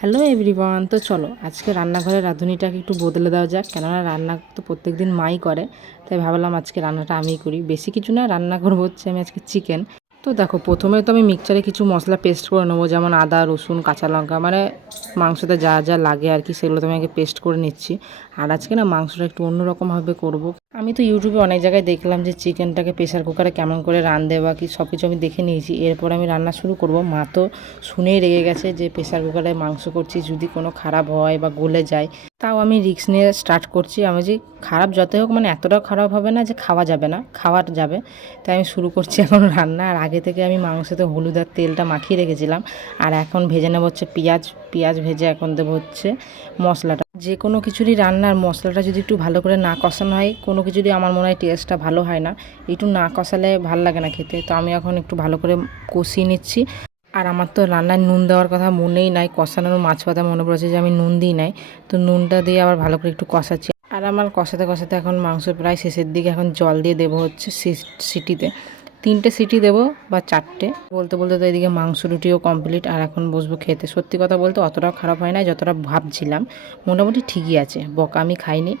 Hello everyone. তো চলো আজকে রান্নাঘরের রাঁধুনিটাকে একটু বদলে দেওয়া যাক, কেননা রান্না তো প্রত্যেক দিন মাই করে, তাই ভাবলাম আজকে রান্নাটা আমিই করি। বেশি কিছু না, রান্না করবো হচ্ছে আমি আজকে চিকেন। তো দেখো, প্রথমে তো আমি মিক্সচারে কিছু মশলা পেস্ট করে নেবো, যেমন আদা, রসুন, কাঁচা লঙ্কা, মানে মাংসতে যা যা লাগে আর কি, সেগুলো তো আমি আগে পেস্ট করে নিচ্ছি। আর আজকে না মাংসটা একটু অন্যরকমভাবে করব। আমি তো ইউটিউবে অনেক জায়গায় দেখলাম যে চিকেনটাকে প্রেসার কুকারে কেমন করে রাঁধে বা কি, সব কিছু আমি দেখে নিয়েছি। এরপর আমি রান্না শুরু করব। মা তো শুনেই রেগে গেছে যে প্রেসার কুকারে মাংস করছি, যদি কোনো খারাপ হয় বা গলে যায়। তাও আমি রিস্ক নিয়ে স্টার্ট করছি। আমি যে খারাপ যতই হোক, মানে এতটাও খারাপ হবে না যে খাওয়া যাবে না, খাওয়া যাবে। তাই আমি শুরু করছি এখন রান্না। আর আগে থেকে আমি মাংসতে হলুদ আর তেলটা মাখিয়ে রেখেছিলাম। আর এখন ভেজে নেবো হচ্ছে পেঁয়াজ ভেজে এখন দেবো হচ্ছে মশলাটা। যে কোনো কিছুরই রান্নার মশলাটা যদি একটু ভালো করে না কষানো হয়, কোনো কিছুরই আমার মনে হয় টেস্টটা ভালো হয় না। একটু না কষালে ভালো লাগে না খেতে। তো আমি এখন একটু ভালো করে কষিয়ে নিচ্ছি। আর আমার তো রান্নায় নুন দেওয়ার কথা মনেই নাই, কষানোর মাছ পাতা মনে পড়েছে যে আমি নুন দিই নাই। তো নুনটা দিয়ে আবার ভালো করে একটু কষাচ্ছি। আর আমার কষাতে কষাতে এখন মাংস প্রায় শেষের দিকে। এখন জল দিয়ে দেবো হচ্ছে সিটিতে 3টে সিটি দেবো বা 4টে। বলতে বলতে তো এদিকে মাংস রুটিও কমপ্লিট। আর এখন বসবো খেতে। সত্যি কথা বলতে অতটাও খারাপ হয় না যতটা ভাবছিলাম, মোটামুটি ঠিকই আছে, বকা আমি খাইনি।